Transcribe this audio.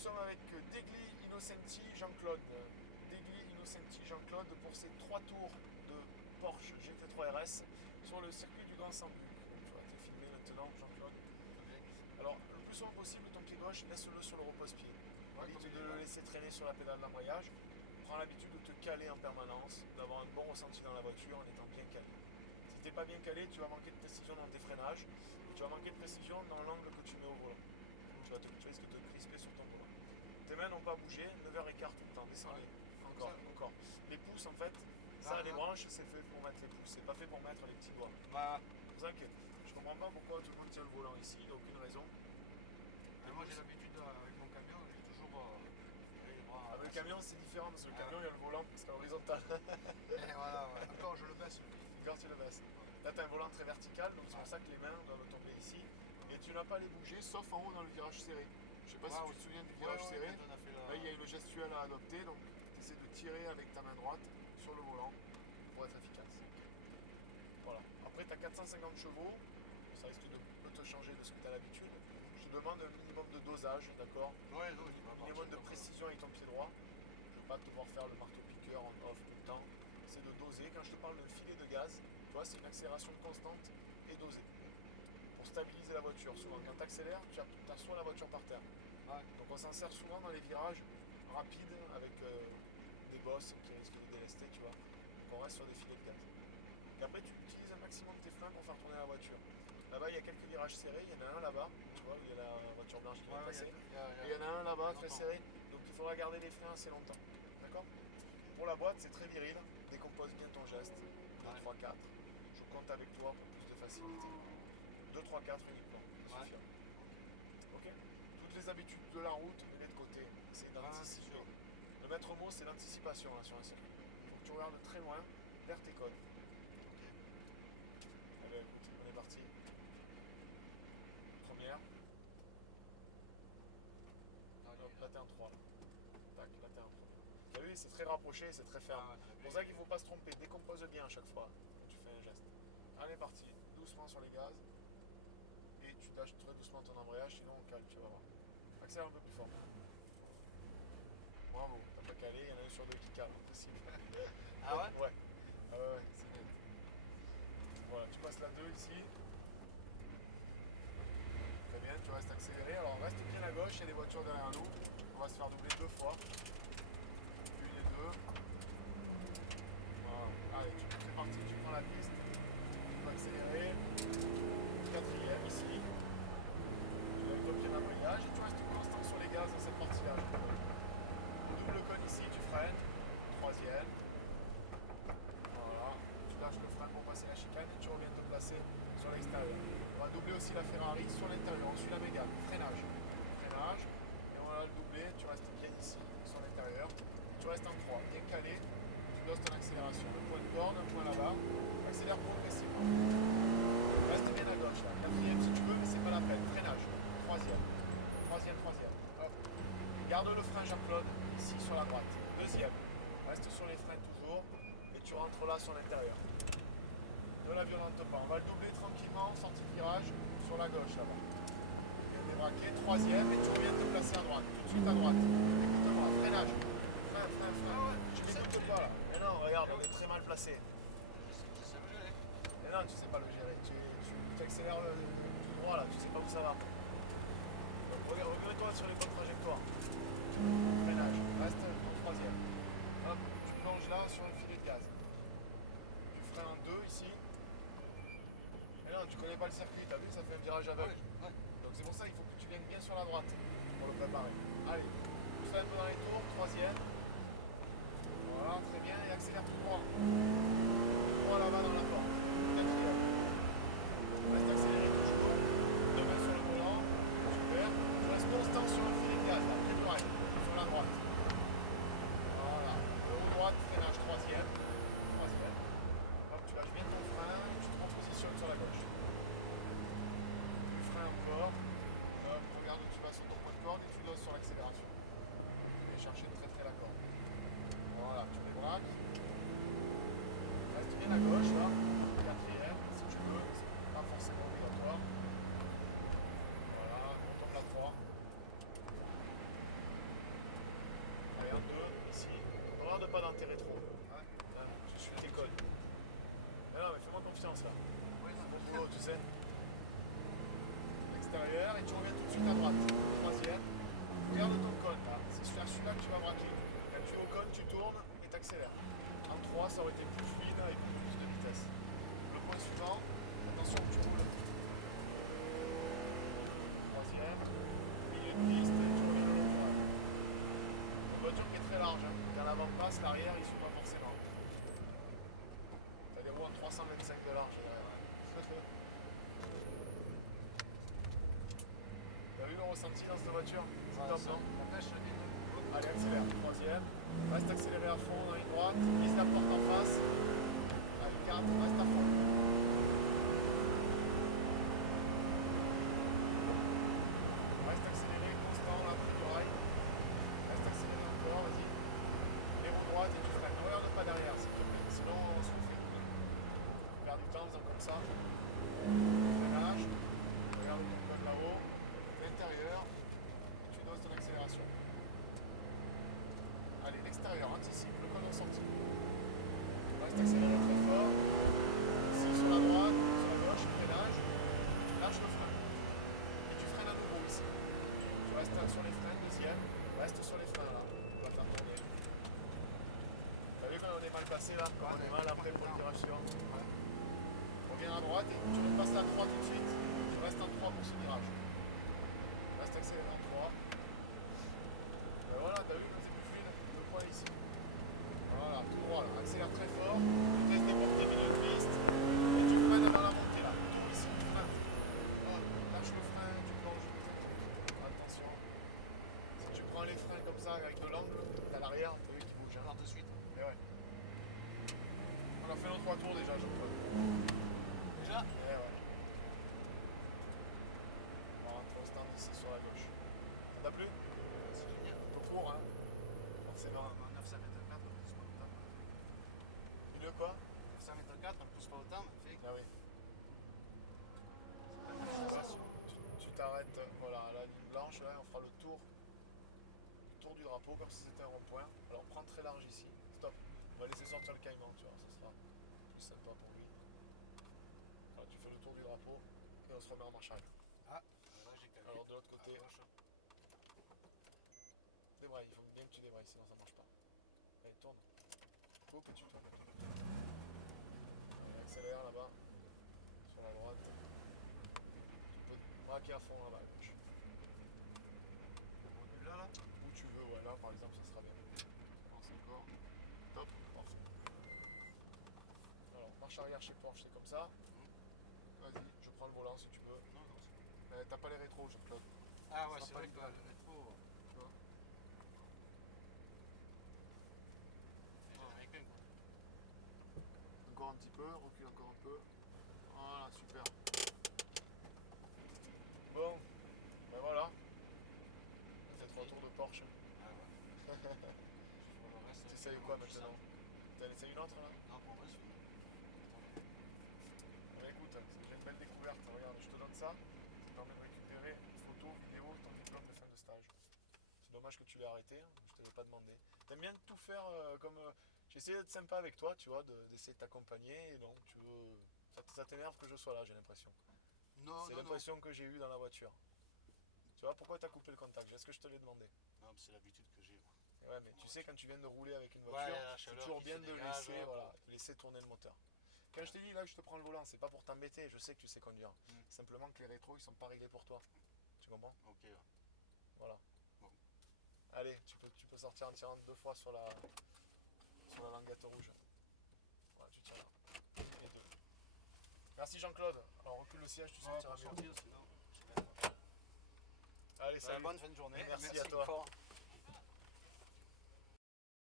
sommes avec Degli Innocenti Jean-Claude. Degli Innocenti Jean-Claude pour ses 3 tours de Porsche GT3 RS sur le circuit du Grand Sambuc. Tu vas te filmer maintenant, Jean-Claude. Alors, le plus souvent possible, ton pied gauche, laisse-le sur le repose-pied. Évite de le laisser traîner sur la pédale d'embrayage. Prends l'habitude de te caler en permanence, d'avoir un bon ressenti dans la voiture en étant bien calé. Si tu n'es pas bien calé, tu vas manquer de précision dans tes freinages, et tu vas manquer de précision dans l'angle que tu mets au volant. Tu risques de te crisper sur ton volant. Tes mains n'ont pas bougé, 9h15 tout le temps, descends-les. Encore. Les pouces, en fait, les branches, c'est fait pour mettre les pouces, c'est pas fait pour mettre les petits doigts. C'est pour ça que je comprends pas pourquoi tout le monde tient le volant ici, il n'y a aucune raison. Moi j'ai l'habitude avec mon camion, j'ai toujours les bras. Avec le camion c'est différent parce que le camion il y a le volant qui sera horizontal. Et voilà, encore je le baisse. Quand tu le baisses. Là tu as un volant très vertical donc c'est pour ça que les mains doivent tomber ici. Et tu n'as pas les bouger sauf en haut dans le virage serré. Je sais pas si tu te souviens des virages serrés. Là il y a le gestuel à adopter donc tu essaies de tirer avec ta main droite sur le volant pour être efficace. Voilà. Après tu as 450 chevaux. Ça risque de peu te changer de ce que tu as l'habitude. Je te demande un minimum de dosage, d'accord? Un minimum de précision avec ton pied droit. Je ne veux pas devoir faire le marteau-piqueur en off tout le temps. C'est de doser. Quand je te parle de filet de gaz, tu vois, c'est une accélération constante et dosée. Pour stabiliser la voiture. Souvent, quand tu accélères, tu assois la voiture par terre. Donc on s'en sert souvent dans les virages rapides avec des bosses qui risquent de délester, tu vois. Donc on reste sur des filets de gaz. Et après, tu utilises un maximum de tes freins pour faire tourner la voiture. Là-bas, il y a quelques virages serrés. Il y en a un là-bas, tu vois, il y a la voiture blanche qui vient de passer. Et il y en a un là-bas, très serré. Donc il faudra garder les freins assez longtemps. D'accord? Pour la boîte, c'est très viril. Décompose bien ton geste. 2, 3, 4. Je compte avec toi pour plus de facilité. 2, 3, 4 uniquement. Ça suffit. Ok? Toutes les habitudes de la route, mets-les de côté. C'est d'anticiper. Le maître mot, c'est l'anticipation là, sur un circuit. Il faut que tu regardes très loin vers tes codes. Allez, écoute, on est parti. Première. Là t'es en 3 là. Tac, là t'es en 3. T'as vu, c'est très rapproché, c'est très ferme. C'est pour ça qu'il ne faut pas se tromper. Décompose bien à chaque fois quand tu fais un geste. Allez, parti. Doucement sur les gaz. Et tu lâches très doucement ton embrayage, sinon on cale, tu vas voir. Accélère un peu plus fort. Bravo, t'as pas calé, il y en a un sur deux qui cale, impossible. Ah ouais? Ouais. Ouais, c'est net. Voilà, tu passes la 2 ici. Très bien, tu restes accéléré. Alors reste bien à gauche, il y a des voitures derrière nous. On va se faire doubler 2 fois. 1 et 2. Voilà. Allez, tu fais partie, tu prends la piste. Tu vas accélérer. 4e ici. Tu as le pied d'embrayage et tu restes constant sur les gaz dans cette partie-là. Double cône ici, tu freines. 3e. Voilà. Tu lâches le frein pour passer la chicane et tu reviens te placer sur l'extérieur. On va doubler aussi la Ferrari sur l'intérieur. On suit la Mégane. Freinage. Freinage. Et on va le doubler. Tu restes bien ici, sur l'intérieur. Tu restes en 3, bien calé. Tu doses ton accélération. Un point de corde, un point là-bas. Accélère progressivement. Reste bien à gauche là. 4e si tu veux, mais c'est pas la peine. Freinage. 3e. 3e. Hop. Garde le frein Jean-Claude, ici sur la droite. 2e. Reste sur les freins toujours. Et tu rentres là sur l'intérieur. Ne la violente pas. On va le doubler tranquillement, sortie de virage, sur la gauche là-bas. Bien débraqué. 3e et tu reviens te placer à droite. Tout de suite à droite. Écoute-moi. Freinage. Frein. Tu m'écoutes pas là. Mais non, regarde, on est très mal placé. Mais non, tu sais pas le gérer. Tu accélères tout droit là, tu sais pas où ça va. Donc remets-toi sur les bonnes trajectoires. Freinage. Reste en 3e. Hop, tu plonges là sur un filet de gaz. Tu freines en 2 ici. Mais non, tu connais pas le circuit, t'as vu, ça fait un virage aveugle. Donc c'est pour ça qu'il faut que tu viennes bien sur la droite pour le préparer. Allez, pousse un peu dans les tours, 3e. Voilà, très bien, et accélère tout droit. Tout droit là-bas dans la porte. 4e. Reste accéléré toujours. 2 mains sur le volant. Super. Tu restes constant sur un filet de gaz, là, près de l'oreille, sur la droite. Voilà. De haut droite, freinage 3e. 3e. Hop, tu lâches bien ton frein, tu te repositionnes sur la gauche. Tu freines encore. Hop, regarde où tu vas sur ton point de corde et tu doses sur l'accélération. Et chercher très la corde. Voilà, tu débraques. Reste bien à gauche là. 4e, si tu veux, c'est pas forcément obligatoire. Voilà, on tombe la 3. deux, ici. Regarde pas dans tes rétros. Ouais. Je suis tes codes. Mais non, mais fais-moi confiance là. Oui, C'est bon boulot, tu sais. Extérieur, et tu reviens tout de suite à droite. Troisième. Regarde ton cône là. C'est sur celui-là que tu vas braquer. Quand tu es au cône, tu tournes et tu accélères. En 3, ça aurait été plus fluide avec plus de vitesse. Le point suivant, attention que tu roules. Troisième. Milieu de piste, et tu reviens à l'autre. Une voiture qui est très large. Hein. Quand l'avant passe, l'arrière il suit pas forcément. T'as des roues en 325 de large derrière. T'as vu le ressenti dans cette voiture? C'est top, non? La pêche, Allez, accélère. Troisième. Reste accéléré à fond dans les droites. Vise la porte en face. Allez, 4. Reste à fond. Reste accéléré, constant là, près du rail. Reste accéléré encore, vas-y. Les roues droites et tu freines. Ne regarde pas derrière, s'il te plaît. Sinon, on se fait. On perd du temps en faisant comme ça. Freinage. Regarde le code là-haut. L'intérieur. Tu doses ton accélération. Allez, l'extérieur, anticipe le code en sortie. Reste accéléré très fort. Ici sur la droite, sur la gauche, freinage. Lâche le frein. Et tu freines à nouveau ici. Tu restes sur les freins, deuxième. Reste sur les freins là. On va faire tourner. T'as vu quand on est mal passé là? Quand on est mal après pour le virage suivant. Ouais. Reviens à droite et tu repasses à 3 tout de suite. Tu restes en 3 pour ce virage. Reste accéléré en 3. Ben voilà, t'as vu, c'est plus fluide. Le point ici. Voilà, tout droit là. Accélère très fort. Vitesse déportée, milieu de piste. Et tu freines dans la montée là. Tout ici, tu freines. Voilà. Lâche le frein, tu plonges. Attention. Si tu prends les freins comme ça avec de l'angle, t'as l'arrière, t'as vu qui bouge. Alors de suite. Et ouais. On a fait nos 3 tours déjà, Jean-Claude. Déjà? Eh ouais. On va rentrer au stand ici sur la gauche. Ça t'a plu? C'est génial. Un peu court, hein? Forcément. 900 mètres 4, on pousse pas autant. Milieu quoi? 900 mètres 4, on pousse pas autant, mais fait. Ah oui. C'est pas une sensation. Tu t'arrêtes, voilà, à la ligne blanche, là, on fera le tour du drapeau, comme si c'était un rond-point. Alors prends très large ici. Stop. On va laisser sortir le caïman, tu vois, ça sera plus sympa pour lui. Voilà, tu fais le tour du drapeau et on se remet en marche arrière. Ah, là j'ai calé. Alors de l'autre côté, débraille, il faut bien que tu débrailles, sinon ça marche pas. Allez, tourne. Coupe et tu tournes. Allez, accélère là-bas, sur la droite. Tu peux braquer à fond là-bas à gauche. Là, Où tu veux, ouais, là par exemple, ça sera bien. Avance encore. Top, parfait. Alors, marche arrière chez Porsche, c'est comme ça. Vas-y, je prends le volant si tu veux. non, non, c'est bon. Mais t'as pas les rétros, Jean-Claude. Ah ouais, Ça c'est va vrai pas que du le métro, Tu vois. c'est américain quoi. Encore un petit peu, recule encore un peu. Voilà, super. Bon, ben voilà. C'est 3 tours de Porsche. Ah ouais. Pour le reste, Tu essayes quoi maintenant? T'en essayes une autre là? Non, pour moi, c'est fini. Écoute, c'est une belle découverte. Regarde, je te donne ça. Ça permet de récupérer photo, vidéo, ton diplôme de fin de stage. C'est dommage que tu l'aies arrêté, hein. Je te l'ai pas demandé. T'aimes bien tout faire comme. J'ai essayé d'être sympa avec toi, tu vois, d'essayer de t'accompagner. Et non, tu veux. Ça t'énerve que je sois là, j'ai l'impression. Non, C'est non, non. l'impression que j'ai eue dans la voiture. Tu vois, pourquoi t'as coupé le contact? Est-ce que je te l'ai demandé? Non, mais c'est l'habitude que j'ai. Ouais, mais tu sais, quand tu viens de rouler avec une voiture, c'est toujours bien de laisser, voilà, laisser tourner le moteur. Quand je t'ai dit là que je te prends le volant, c'est pas pour t'embêter, je sais que tu sais conduire. Simplement que les rétros ils sont pas réglés pour toi. Tu comprends? Ok, ouais. Voilà. Bon. Allez, tu peux sortir en tirant 2 fois sur la languette rouge. Voilà, tu tires là. Et 2. Merci Jean-Claude. Alors recule le siège, tu sortiras mieux. Sortir, sinon. Allez, salut. Bonne fin de journée. Merci à toi. Fort.